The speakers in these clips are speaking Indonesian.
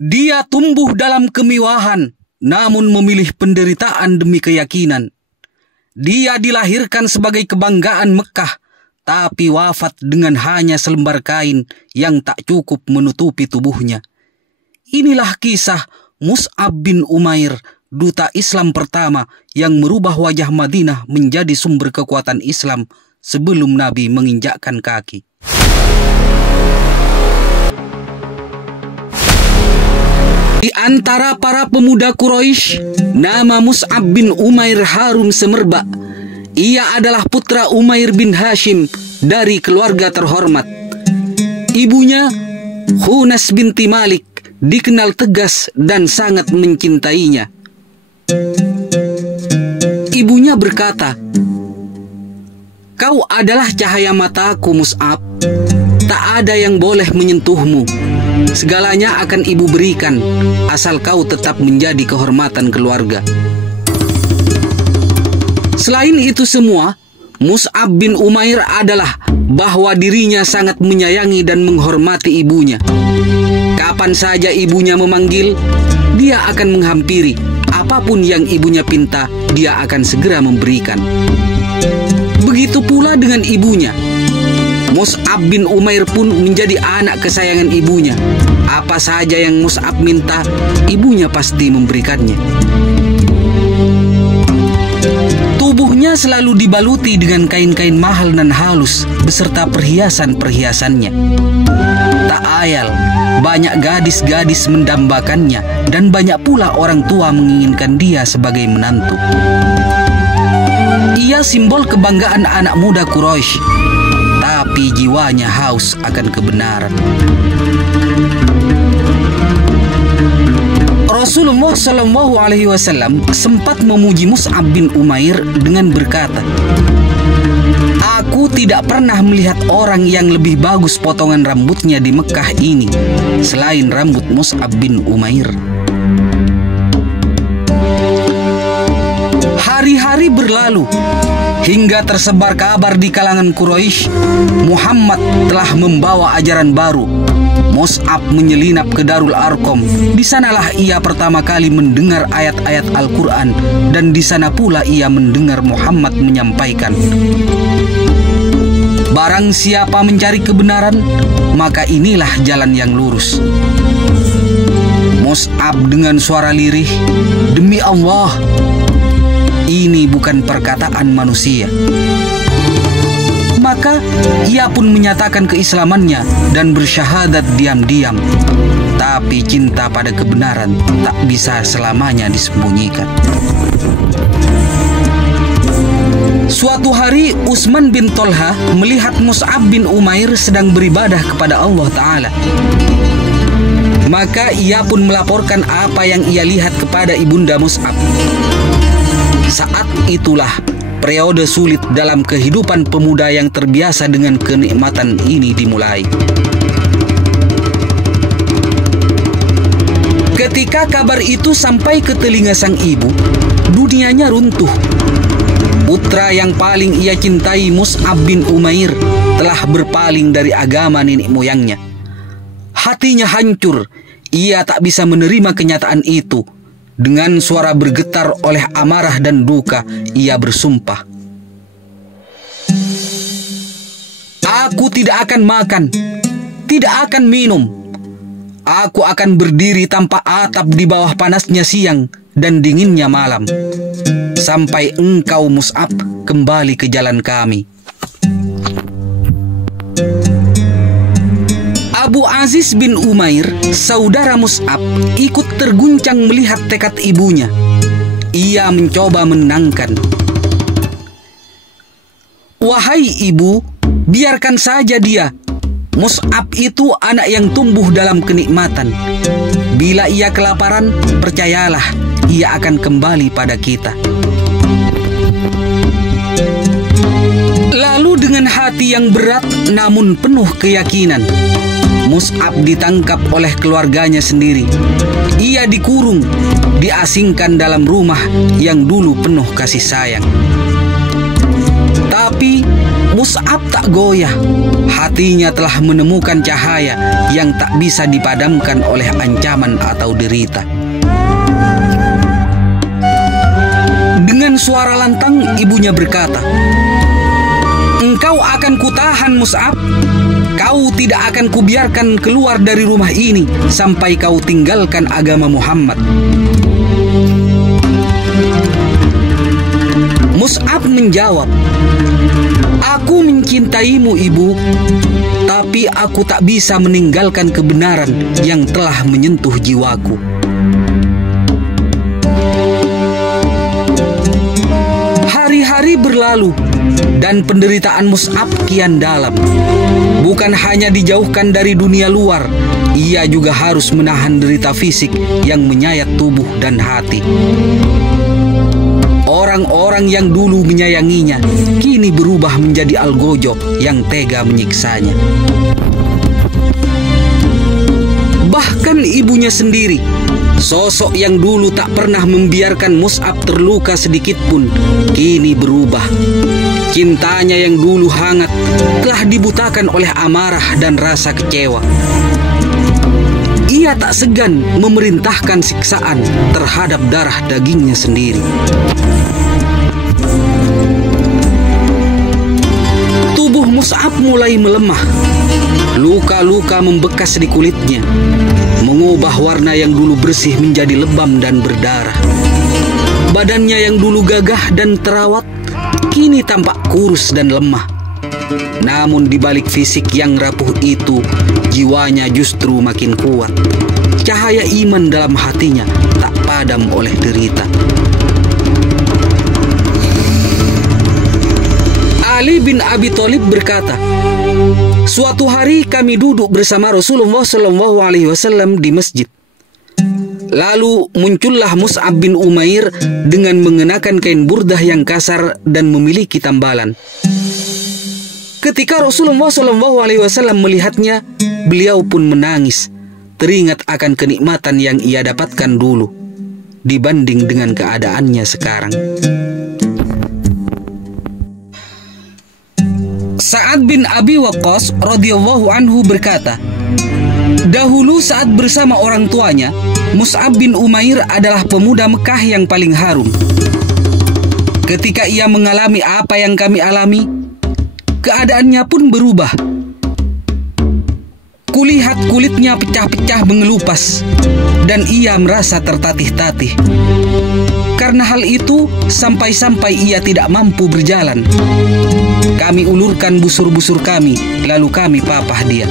Dia tumbuh dalam kemewahan, namun memilih penderitaan demi keyakinan. Dia dilahirkan sebagai kebanggaan Mekah, tapi wafat dengan hanya selembar kain yang tak cukup menutupi tubuhnya. Inilah kisah Mus'ab bin Umair, duta Islam pertama yang merubah wajah Madinah menjadi sumber kekuatan Islam sebelum Nabi menginjakkan kaki. Di antara para pemuda Quraisy, nama Mus'ab bin Umair harum semerbak. Ia adalah putra Umair bin Hashim dari keluarga terhormat. Ibunya, Khunas binti Malik, dikenal tegas dan sangat mencintainya. Ibunya berkata, "Kau adalah cahaya mataku, Mus'ab. Tak ada yang boleh menyentuhmu. Segalanya akan ibu berikan, asal kau tetap menjadi kehormatan keluarga." Selain itu semua, Mus'ab bin Umair adalah bahwa dirinya sangat menyayangi dan menghormati ibunya. Kapan saja ibunya memanggil, dia akan menghampiri. Apapun yang ibunya pinta, dia akan segera memberikan. Begitu pula dengan ibunya. Mus'ab bin Umair pun menjadi anak kesayangan ibunya. Apa saja yang Mus'ab minta, ibunya pasti memberikannya. Tubuhnya selalu dibaluti dengan kain-kain mahal dan halus beserta perhiasan-perhiasannya. Tak ayal, banyak gadis-gadis mendambakannya dan banyak pula orang tua menginginkan dia sebagai menantu. Ia simbol kebanggaan anak muda Quraisy, tapi jiwanya haus akan kebenaran. Rasulullah SAW sempat memuji Mus'ab bin Umair dengan berkata, "Aku tidak pernah melihat orang yang lebih bagus potongan rambutnya di Mekah ini selain rambut Mus'ab bin Umair." Hari-hari berlalu hingga tersebar kabar di kalangan Quraisy, Muhammad telah membawa ajaran baru. Mus'ab menyelinap ke Darul Arqam. Di sanalah ia pertama kali mendengar ayat-ayat Al-Quran, dan di sana pula ia mendengar Muhammad menyampaikan, "Barang siapa mencari kebenaran, maka inilah jalan yang lurus." Mus'ab dengan suara lirih, "Demi Allah, ini bukan perkataan manusia." Maka ia pun menyatakan keislamannya dan bersyahadat diam-diam. Tapi cinta pada kebenaran tak bisa selamanya disembunyikan. Suatu hari Utsman bin Tolha melihat Mus'ab bin Umair sedang beribadah kepada Allah Ta'ala. Maka ia pun melaporkan apa yang ia lihat kepada ibunda Mus'ab. Saat itulah periode sulit dalam kehidupan pemuda yang terbiasa dengan kenikmatan ini dimulai. Ketika kabar itu sampai ke telinga sang ibu, dunianya runtuh. Putra yang paling ia cintai, Mus'ab bin Umair, telah berpaling dari agama nenek moyangnya. Hatinya hancur, ia tak bisa menerima kenyataan itu. Dengan suara bergetar oleh amarah dan duka, ia bersumpah, "Aku tidak akan makan, tidak akan minum. Aku akan berdiri tanpa atap di bawah panasnya siang dan dinginnya malam, sampai engkau, Mus'ab, kembali ke jalan kami." Abu Aziz bin Umair, saudara Mus'ab, ikut terguncang melihat tekad ibunya. Ia mencoba menenangkan. "Wahai ibu, biarkan saja dia. Mus'ab itu anak yang tumbuh dalam kenikmatan. Bila ia kelaparan, percayalah, ia akan kembali pada kita." Lalu dengan hati yang berat namun penuh keyakinan, Mus'ab ditangkap oleh keluarganya sendiri. Ia dikurung, diasingkan dalam rumah yang dulu penuh kasih sayang. Tapi Mus'ab tak goyah. Hatinya telah menemukan cahaya yang tak bisa dipadamkan oleh ancaman atau derita. Dengan suara lantang ibunya berkata, "Engkau akan kutahan, Mus'ab. Kau tidak akan kubiarkan keluar dari rumah ini sampai kau tinggalkan agama Muhammad." Mus'ab menjawab, "Aku mencintaimu, Ibu, tapi aku tak bisa meninggalkan kebenaran yang telah menyentuh jiwaku." Hari-hari berlalu dan penderitaan Mus'ab kian dalam. Bukan hanya dijauhkan dari dunia luar, ia juga harus menahan derita fisik yang menyayat tubuh dan hati. Orang-orang yang dulu menyayanginya kini berubah menjadi algojo yang tega menyiksanya. Bahkan ibunya sendiri, sosok yang dulu tak pernah membiarkan Mus'ab terluka sedikit pun, kini berubah. Cintanya yang dulu hangat telah dibutakan oleh amarah dan rasa kecewa. Ia tak segan memerintahkan siksaan terhadap darah dagingnya sendiri. Tubuh Mus'ab mulai melemah. Luka-luka membekas di kulitnya, mengubah warna yang dulu bersih menjadi lebam dan berdarah. Badannya yang dulu gagah dan terawat kini tampak kurus dan lemah. Namun di balik fisik yang rapuh itu, jiwanya justru makin kuat. Cahaya iman dalam hatinya tak padam oleh derita. Ali bin Abi Thalib berkata, "Suatu hari kami duduk bersama Rasulullah SAW di masjid. Lalu muncullah Mus'ab bin Umair dengan mengenakan kain burdah yang kasar dan memiliki tambalan. Ketika Rasulullah SAW melihatnya, beliau pun menangis, teringat akan kenikmatan yang ia dapatkan dulu dibanding dengan keadaannya sekarang." Sa'ad bin Abi Waqqas radhiyallahu anhu berkata, "Dahulu saat bersama orang tuanya, Mus'ab bin Umair adalah pemuda Mekah yang paling harum. Ketika ia mengalami apa yang kami alami, keadaannya pun berubah. Kulihat kulitnya pecah-pecah mengelupas, dan ia merasa tertatih-tatih. Karena hal itu, sampai-sampai ia tidak mampu berjalan. Kami ulurkan busur-busur kami, lalu kami papah dia.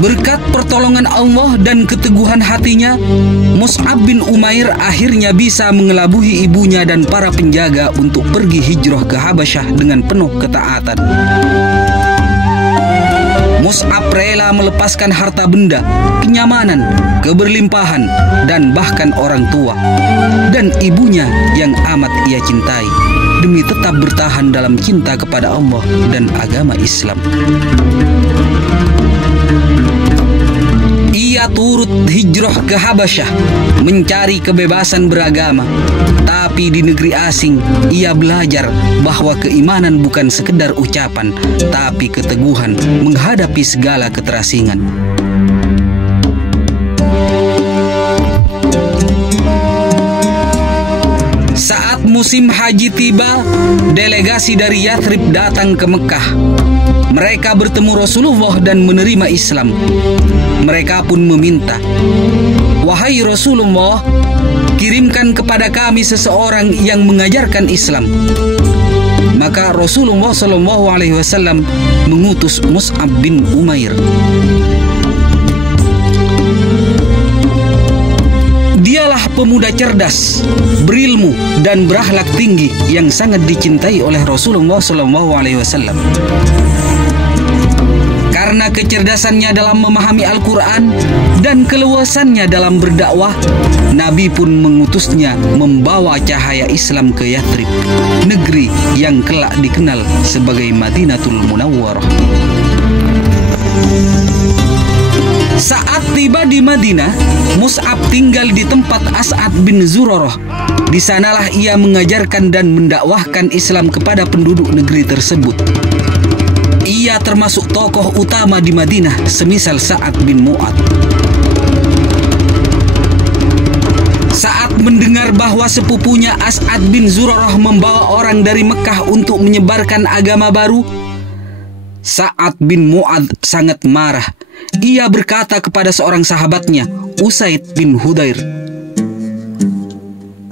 Berkat pertolongan Allah dan keteguhan hatinya, Mus'ab bin Umair akhirnya bisa mengelabuhi ibunya dan para penjaga untuk pergi hijrah ke Habasyah dengan penuh ketaatan. Mus'ab rela melepaskan harta benda, kenyamanan, keberlimpahan, dan bahkan orang tua dan ibunya yang amat ia cintai demi tetap bertahan dalam cinta kepada Allah dan agama Islam. Ia turut hijrah ke Habasyah mencari kebebasan beragama. Tapi di negeri asing, ia belajar bahwa keimanan bukan sekedar ucapan, tapi keteguhan menghadapi segala keterasingan. Saat musim haji tiba, delegasi dari Yathrib datang ke Mekah. Mereka bertemu Rasulullah dan menerima Islam. Mereka pun meminta, "Wahai Rasulullah, kirimkan kepada kami seseorang yang mengajarkan Islam." Maka Rasulullah SAW mengutus Mus'ab bin Umair. Dialah pemuda cerdas, berilmu, dan berakhlak tinggi yang sangat dicintai oleh Rasulullah SAW. Karena kecerdasannya dalam memahami Al-Quran dan keleluasannya dalam berdakwah, Nabi pun mengutusnya membawa cahaya Islam ke Yathrib, negeri yang kelak dikenal sebagai Madinatul Munawwarah. Saat Setiba di Madinah, Mus'ab tinggal di tempat As'ad bin Zurarah. Di sanalah ia mengajarkan dan mendakwahkan Islam kepada penduduk negeri tersebut. Ia termasuk tokoh utama di Madinah, semisal Sa'ad bin Mu'adz. Saat mendengar bahwa sepupunya As'ad bin Zurarah membawa orang dari Mekah untuk menyebarkan agama baru, Sa'ad bin Mu'adz sangat marah. Ia berkata kepada seorang sahabatnya, Usaid bin Hudair,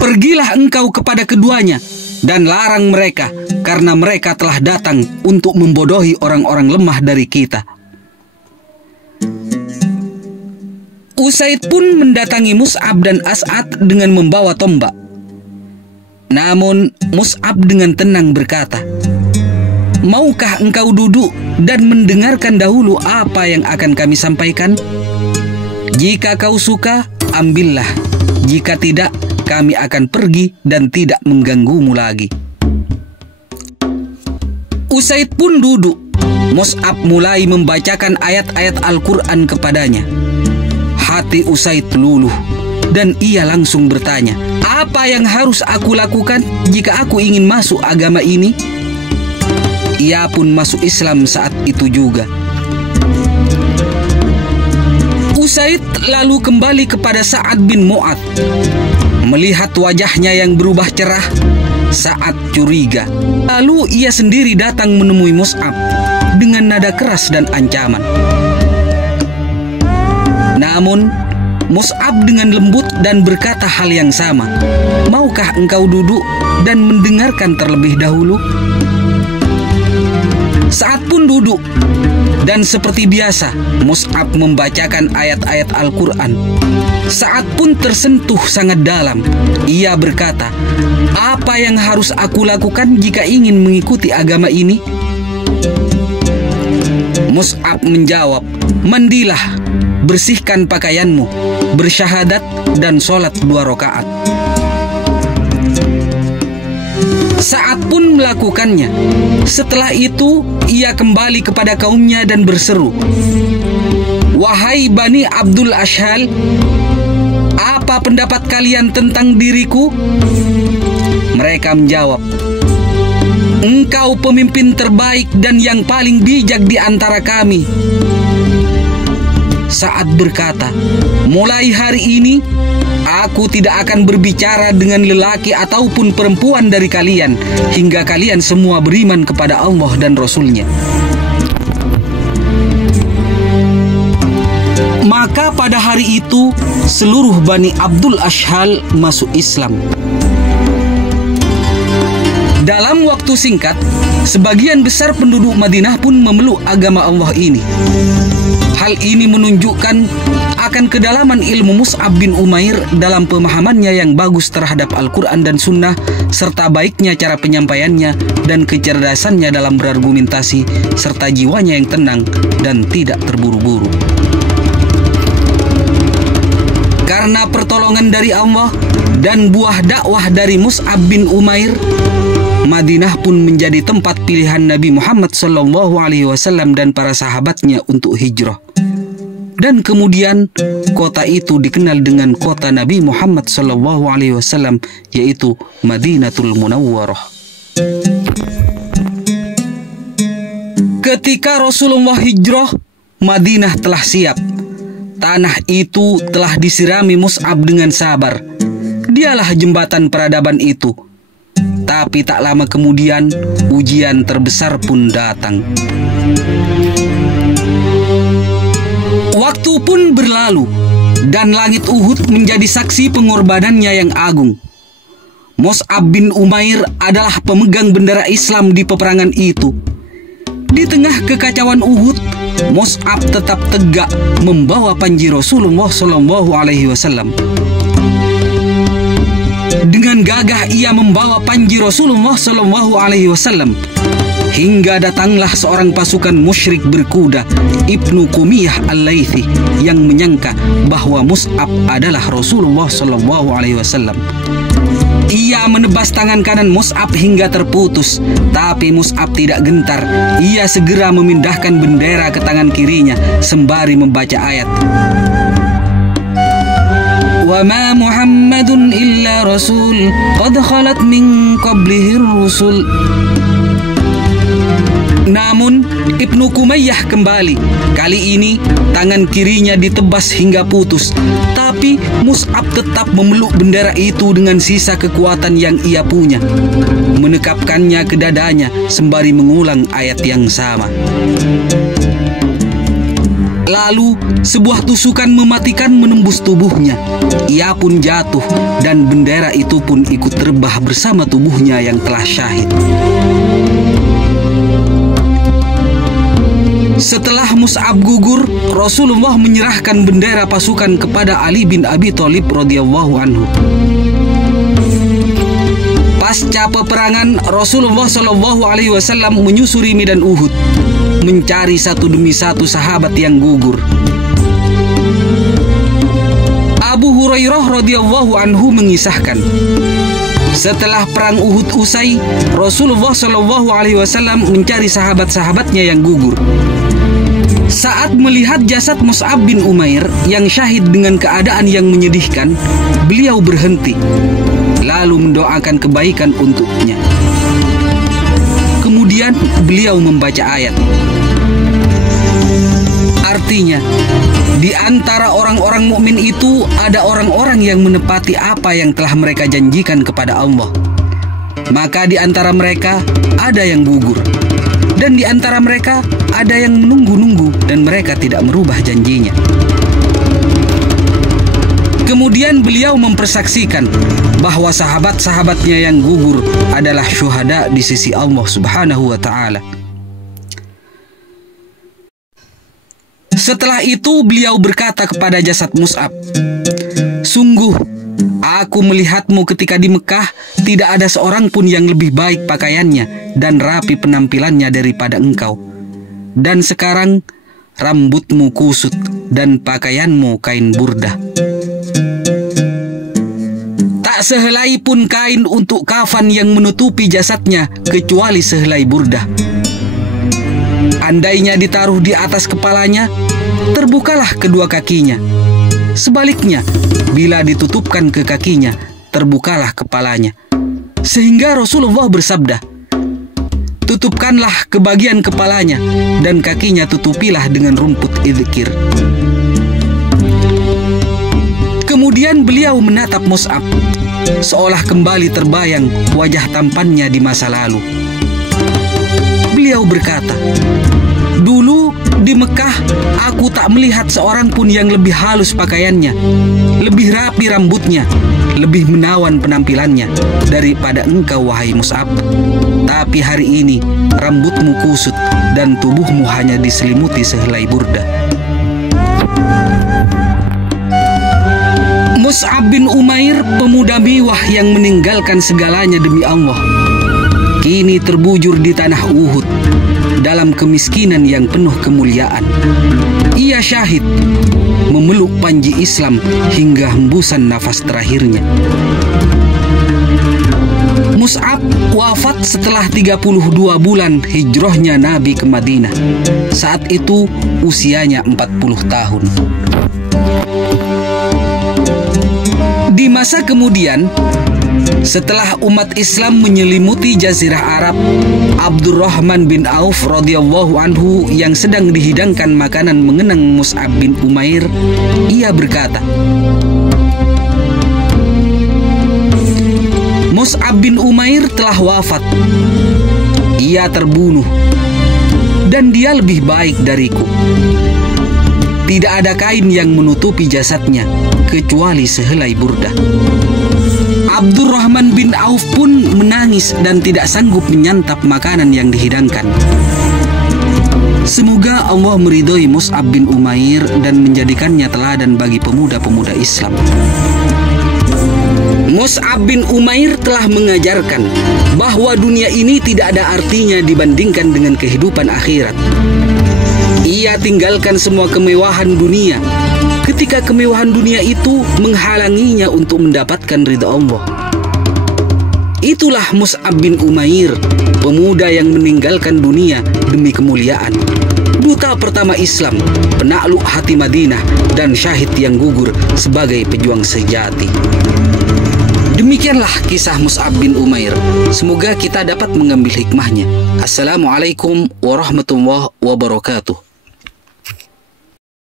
"Pergilah engkau kepada keduanya dan larang mereka, karena mereka telah datang untuk membodohi orang-orang lemah dari kita." Usaid pun mendatangi Mus'ab dan As'ad dengan membawa tombak. Namun Mus'ab dengan tenang berkata, "Maukah engkau duduk dan mendengarkan dahulu apa yang akan kami sampaikan? Jika kau suka, ambillah. Jika tidak, kami akan pergi dan tidak mengganggumu lagi." Usaid pun duduk. Mus'ab mulai membacakan ayat-ayat Al-Quran kepadanya. Hati Usaid luluh dan ia langsung bertanya, "Apa yang harus aku lakukan jika aku ingin masuk agama ini?" Ia pun masuk Islam saat itu juga. Usaid lalu kembali kepada Sa'ad bin Mu'adz. Melihat wajahnya yang berubah cerah, Sa'ad curiga. Lalu ia sendiri datang menemui Mus'ab dengan nada keras dan ancaman. Namun Mus'ab dengan lembut dan berkata hal yang sama, "Maukah engkau duduk dan mendengarkan terlebih dahulu?" Sa'ad pun duduk, dan seperti biasa Mus'ab membacakan ayat-ayat Al-Quran. Sa'ad pun tersentuh sangat dalam. Ia berkata, "Apa yang harus aku lakukan jika ingin mengikuti agama ini?" Mus'ab menjawab, "Mandilah, bersihkan pakaianmu, bersyahadat dan sholat 2 rakaat." Sa'ad pun melakukannya. Setelah itu ia kembali kepada kaumnya dan berseru, "Wahai Bani Abdul Ashhal, apa pendapat kalian tentang diriku?" Mereka menjawab, "Engkau pemimpin terbaik dan yang paling bijak di antara kami." Sa'ad berkata, "Mulai hari ini aku tidak akan berbicara dengan lelaki ataupun perempuan dari kalian hingga kalian semua beriman kepada Allah dan Rasul-Nya." Maka pada hari itu seluruh Bani Abdul Ashhal masuk Islam. Dalam waktu singkat, sebagian besar penduduk Madinah pun memeluk agama Allah ini. Hal ini menunjukkan akan kedalaman ilmu Mus'ab bin Umair dalam pemahamannya yang bagus terhadap Al-Quran dan Sunnah, serta baiknya cara penyampaiannya dan kecerdasannya dalam berargumentasi, serta jiwanya yang tenang dan tidak terburu-buru. Karena pertolongan dari Allah dan buah dakwah dari Mus'ab bin Umair, Madinah pun menjadi tempat pilihan Nabi Muhammad SAW dan para sahabatnya untuk hijrah. Dan kemudian kota itu dikenal dengan kota Nabi Muhammad SAW, yaitu Madinatul Munawwarah. Ketika Rasulullah hijrah, Madinah telah siap. Tanah itu telah disirami Mus'ab dengan sabar. Dialah jembatan peradaban itu. Tapi tak lama kemudian ujian terbesar pun datang. Waktu pun berlalu dan langit Uhud menjadi saksi pengorbanannya yang agung. Mus'ab bin Umair adalah pemegang bendera Islam di peperangan itu. Di tengah kekacauan Uhud, Mus'ab tetap tegak membawa panji Rasulullah SAW. Dengan gagah ia membawa panji Rasulullah SAW hingga datanglah seorang pasukan musyrik berkuda, Ibnu Qumiyah Al-Laythi, yang menyangka bahwa Mus'ab adalah Rasulullah SAW. Ia menebas tangan kanan Mus'ab hingga terputus, tapi Mus'ab tidak gentar. Ia segera memindahkan bendera ke tangan kirinya sembari membaca ayat, wa ma Muhammadun illa rasul qad khalat min qablihir rusul. Namun Ibnu Kumayyah kembali. Kali ini tangan kirinya ditebas hingga putus, tapi Mus'ab tetap memeluk bendera itu dengan sisa kekuatan yang ia punya, menekapkannya ke dadanya sembari mengulang ayat yang sama. Lalu sebuah tusukan mematikan menembus tubuhnya. Ia pun jatuh dan bendera itu pun ikut terbah bersama tubuhnya yang telah syahid. Setelah Mus'ab gugur, Rasulullah menyerahkan bendera pasukan kepada Ali bin Abi Thalib radhiyallahu anhu. Pasca peperangan, Rasulullah Shallallahu alaihi wasallam menyusuri medan Uhud, mencari satu demi satu sahabat yang gugur. Abu Hurairah radhiyallahu anhu mengisahkan, setelah perang Uhud usai, Rasulullah Shallallahu alaihi wasallam mencari sahabat-sahabatnya yang gugur. Saat melihat jasad Mus'ab bin Umair yang syahid dengan keadaan yang menyedihkan, beliau berhenti, lalu mendoakan kebaikan untuknya. Kemudian beliau membaca ayat. Artinya, di antara orang-orang mukmin itu ada orang-orang yang menepati apa yang telah mereka janjikan kepada Allah. Maka di antara mereka ada yang gugur, dan di antara mereka ada yang menunggu-nunggu dan mereka tidak merubah janjinya. Kemudian beliau mempersaksikan bahwa sahabat-sahabatnya yang gugur adalah syuhada di sisi Allah Subhanahu wa ta'ala. Setelah itu beliau berkata kepada jasad Mus'ab, "Sungguh, aku melihatmu ketika di Mekah tidak ada seorang pun yang lebih baik pakaiannya dan rapi penampilannya daripada engkau. Dan sekarang rambutmu kusut dan pakaianmu kain burdah. Tak sehelai pun kain untuk kafan yang menutupi jasadnya kecuali sehelai burdah. Andainya ditaruh di atas kepalanya, terbukalah kedua kakinya. Sebaliknya, bila ditutupkan ke kakinya, terbukalah kepalanya." Sehingga Rasulullah bersabda, "Tutupkanlah ke bagian kepalanya dan kakinya tutupilah dengan rumput idzkir." Kemudian beliau menatap Mus'ab, seolah kembali terbayang wajah tampannya di masa lalu. Beliau berkata, "Dulu di Mekah aku tak melihat seorang pun yang lebih halus pakaiannya, lebih rapi rambutnya, lebih menawan penampilannya daripada engkau wahai Mus'ab. Tapi hari ini rambutmu kusut dan tubuhmu hanya diselimuti sehelai burdah." Mus'ab bin Umair, pemuda mewah yang meninggalkan segalanya demi Allah, kini terbujur di tanah Uhud dalam kemiskinan yang penuh kemuliaan. Ia syahid, memeluk panji Islam hingga hembusan nafas terakhirnya. Mus'ab wafat setelah 32 bulan hijrahnya Nabi ke Madinah. Saat itu usianya 40 tahun. Di masa kemudian, setelah umat Islam menyelimuti Jazirah Arab, Abdurrahman bin Auf radhiyallahu anhu yang sedang dihidangkan makanan mengenang Mus'ab bin Umair, ia berkata, "Mus'ab bin Umair telah wafat. Ia terbunuh dan dia lebih baik dariku. Tidak ada kain yang menutupi jasadnya kecuali sehelai burdah." Abdurrahman bin Auf pun menangis dan tidak sanggup menyantap makanan yang dihidangkan. Semoga Allah meridhoi Mus'ab bin Umair dan menjadikannya teladan bagi pemuda-pemuda Islam. Mus'ab bin Umair telah mengajarkan bahwa dunia ini tidak ada artinya dibandingkan dengan kehidupan akhirat. Ia tinggalkan semua kemewahan dunia ketika kemewahan dunia itu menghalanginya untuk mendapatkan ridha Allah. Itulah Mus'ab bin Umair, pemuda yang meninggalkan dunia demi kemuliaan, duta pertama Islam, penakluk hati Madinah, dan syahid yang gugur sebagai pejuang sejati. Demikianlah kisah Mus'ab bin Umair. Semoga kita dapat mengambil hikmahnya. Assalamualaikum warahmatullahi wabarakatuh.